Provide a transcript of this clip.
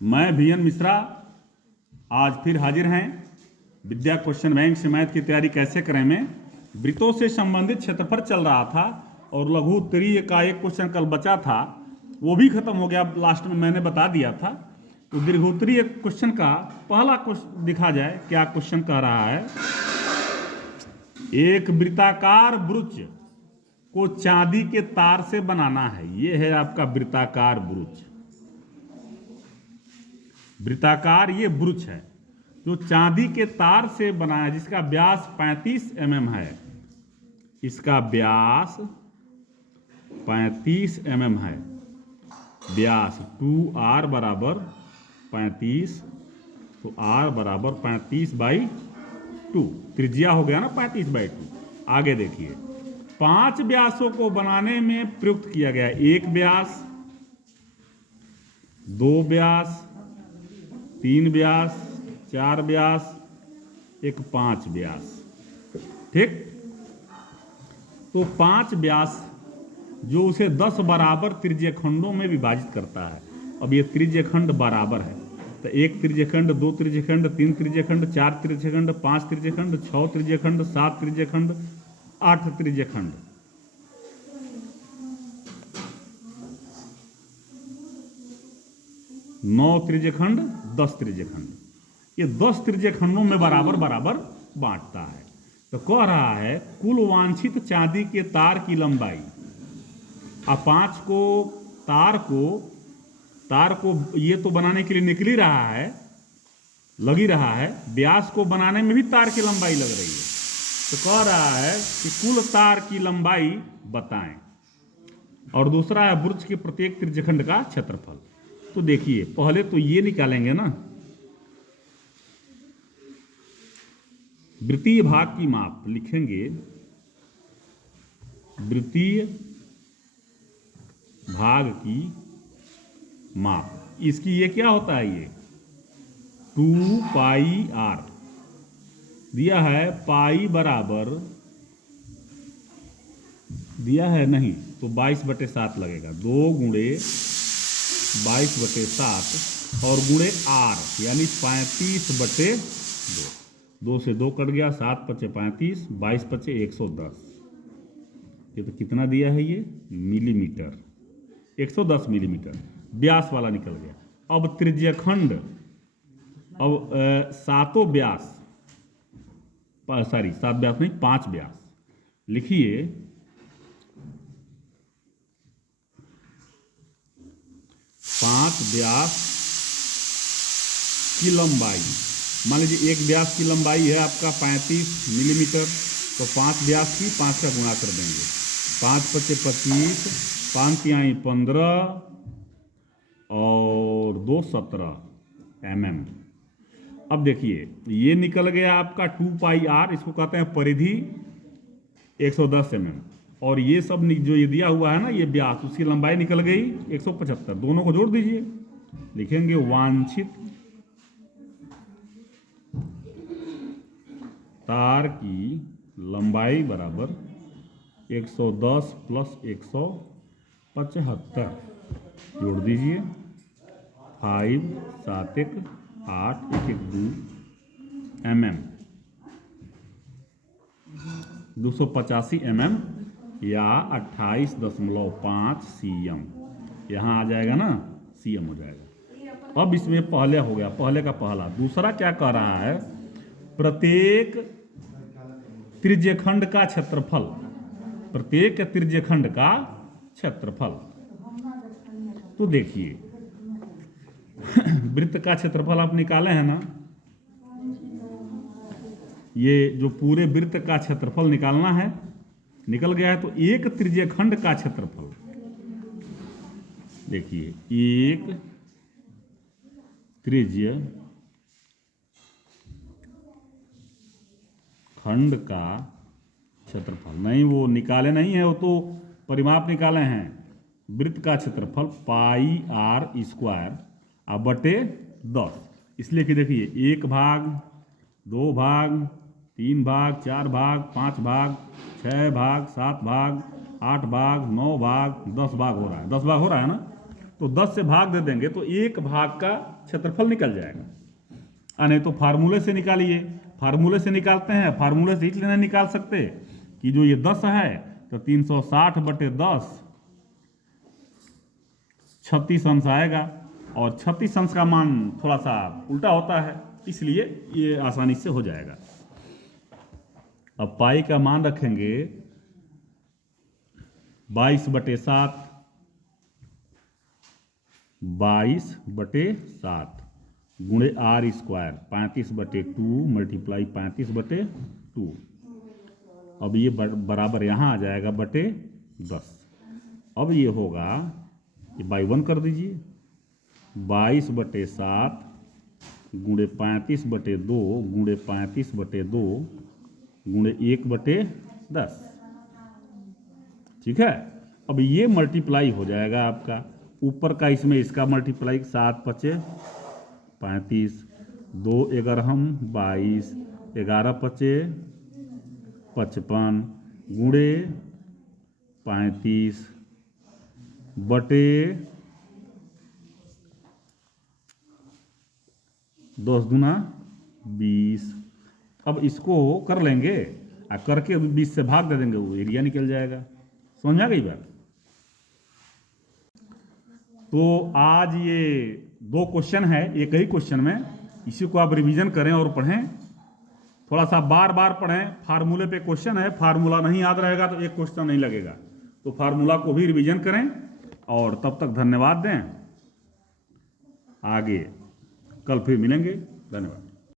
मैं VN मिश्रा आज फिर हाजिर हैं विद्या क्वेश्चन बैंक से मैथ की तैयारी कैसे करें में। वृत्तों से संबंधित क्षेत्रफल चल रहा था और लघु उत्तरीय का एक क्वेश्चन कल बचा था, वो भी खत्म हो गया। लास्ट में मैंने बता दिया था। तो दीर्घोत्तरीय क्वेश्चन का पहला क्वेश्चन दिखा जाए, क्या क्वेश्चन कह रहा है। एक वृत्ताकार ब्रुच को चांदी के तार से बनाना है। ये है आपका वृत्ताकार ब्रुच। वृत्ताकार ये ब्रुच है जो चांदी के तार से बना है, जिसका व्यास 35 mm है। इसका व्यास 35 mm है। व्यास 2r बराबर 35, तो r बराबर 35/2। त्रिज्या हो गया ना 35/2। आगे देखिए, 5 व्यासों को बनाने में प्रयुक्त किया गया। एक व्यास, 2 व्यास, 3 व्यास, 4 व्यास, एक 5 व्यास। ठीक, तो 5 व्यास जो उसे 10 बराबर त्रिज्यखंडों में विभाजित करता है। अब ये त्रिज्यखंड बराबर है, तो 1 त्रिज्यखंड, 2 त्रिज्यखंड, 3 त्रिज्यखंड, 4 त्रिज्यखंड, 5 त्रिज्यखंड, 6 त्रिज्यखंड, 7 त्रिज्यखंड, 8 त्रिज्यखंड। 9 त्रिज्यखंड, 10 त्रिज्यखंड। ये 10 त्रिज्यखंडों में बराबर बराबर बांटता है। तो कह रहा है कुल वांछित चांदी के तार की लंबाई। अब 5 को तार को ये तो बनाने के लिए निकल ही रहा है, लग ही रहा है। व्यास को बनाने में भी तार की लंबाई लग रही है। तो कह रहा है कि कुल तार की लंबाई बताएं। और दूसरा है वृत्त के प्रत्येक त्रिज्यखंड का क्षेत्रफल। तो देखिए, पहले तो ये निकालेंगे ना, वृत्तीय भाग की माप लिखेंगे। वृत्तीय भाग की माप, इसकी ये क्या होता है, ये 2πr दिया है। पाई बराबर दिया है नहीं, तो 22/7 लगेगा। 2 गुणे 22/7 और गुणे r, यानी 35/2। 2 से 2 कट गया, 7 × 35, 22 × 110। ये तो कितना दिया है, ये मिलीमीटर, 110 मिलीमीटर। व्यास वाला निकल गया। अब त्रिज्यखंड, अब 7 व्यास, सॉरी 7 व्यास नहीं, 5 व्यास लिखिए। 5 व्यास की लंबाई, मान लीजिए एक व्यास की लंबाई है आपका 35 मिलीमीटर, तो 5 व्यास की 5 का गुणा कर देंगे। 5 × 25, 5 × 15 और 2 17 mm। अब देखिए, ये निकल गया आपका 2πr, इसको कहते हैं परिधि 110 mm। और ये सब जो ये दिया हुआ है ना, ये व्यास, उसकी लंबाई निकल गई 175। दोनों को जोड़ दीजिए, लिखेंगे वांछित तार की लंबाई बराबर 110 + 175। जोड़ दीजिए, 5 7 1 8 1 1 2 mm, 285 mm या 28.5 cm। यहाँ आ जाएगा ना, cm हो जाएगा। अब इसमें पहले हो गया, पहले का पहला। दूसरा क्या कह रहा है, प्रत्येक त्रिज्यखंड का क्षेत्रफल। प्रत्येक त्रिज्यखंड का क्षेत्रफल। तो देखिए, वृत्त का क्षेत्रफल आप निकाले हैं ना, ये जो पूरे वृत्त का क्षेत्रफल निकालना है, निकल गया है। तो एक त्रिज्यखंड का क्षेत्रफल देखिए, एक त्रिज्य खंड का क्षेत्रफल, नहीं वो निकाले नहीं है, वो तो परिमाप निकाले हैं। वृत्त का क्षेत्रफल πr² बटे 10। इसलिए कि देखिए, 1 भाग, 2 भाग, 3 भाग, 4 भाग, 5 भाग, 6 भाग, 7 भाग, 8 भाग, 9 भाग, 10 भाग हो रहा है। 10 भाग हो रहा है ना। तो 10 से भाग दे देंगे तो एक भाग का क्षेत्रफल निकल जाएगा। नहीं तो फार्मूले से निकालिए, फार्मूले से निकालते हैं, फार्मूले से इसलिए नहीं निकाल सकते कि जो ये 10 है तो 360/10 36 अंश आएगा, और 36 अंश का मान थोड़ा सा उल्टा होता है, इसलिए ये आसानी से हो जाएगा। अब पाई का मान रखेंगे 22/7, 22/7 गुणे r स्क्वायर 35/2 मल्टीप्लाई 35/2। अब ये बराबर यहाँ आ जाएगा बटे 10। अब ये होगा, ये बाई 1 कर दीजिए, 22/7 गुणे 35/2 गुणे 35/2 गुणे 1/10। ठीक है। अब ये मल्टीप्लाई हो जाएगा आपका ऊपर का, इसमें इसका मल्टीप्लाई 7×5 35, 2 11 22, 11×5 55 गुणे 35 बटे 10 दूना 20। अब इसको कर लेंगे, करके 20 से भाग दे देंगे, वो एरिया निकल जाएगा। समझ आ गई बात? तो आज ये 2 क्वेश्चन है एक ही क्वेश्चन में, इसी को आप रिवीजन करें और पढ़ें, थोड़ा सा बार बार पढ़ें। फार्मूले पे क्वेश्चन है, फार्मूला नहीं याद रहेगा तो एक क्वेश्चन नहीं लगेगा, तो फार्मूला को भी रिवीजन करें। और तब तक धन्यवाद दें, आगे कल फिर मिलेंगे। धन्यवाद।